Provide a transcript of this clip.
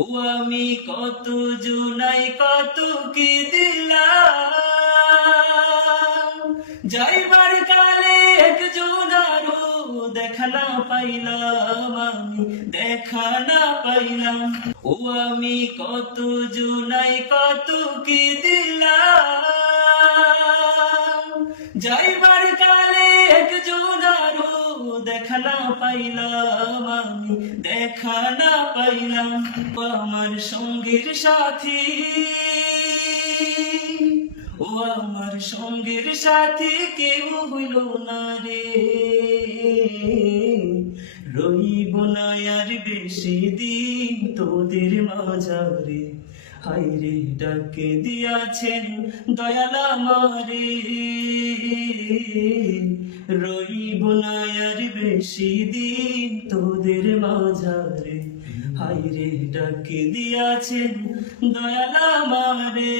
ও আমি কত জুনাই কত কি দিলাম, যাইবার কালে একজন আরো দেখা না পাইলাম, আমি দেখা না পাইলাম। ও আমি কত জুনাই কত কি দিলাম, যাইবার কালে একজন আরো দেখা না পাইলাম, আমি দেখা না পাইলাম। আমার সঙ্গীর সাথী, ও আমার সঙ্গীর সাথী কেউ হইল না রে, রইব না আর বেশি দিন তোদের মাঝারে। হায়রে ডাকে দিয়াছেন দয়াল আমারে, রইব না আর বেশি দিন তোদের মাঝারে। হায়রে ডাকে দিয়াছেন দয়াল আমারে।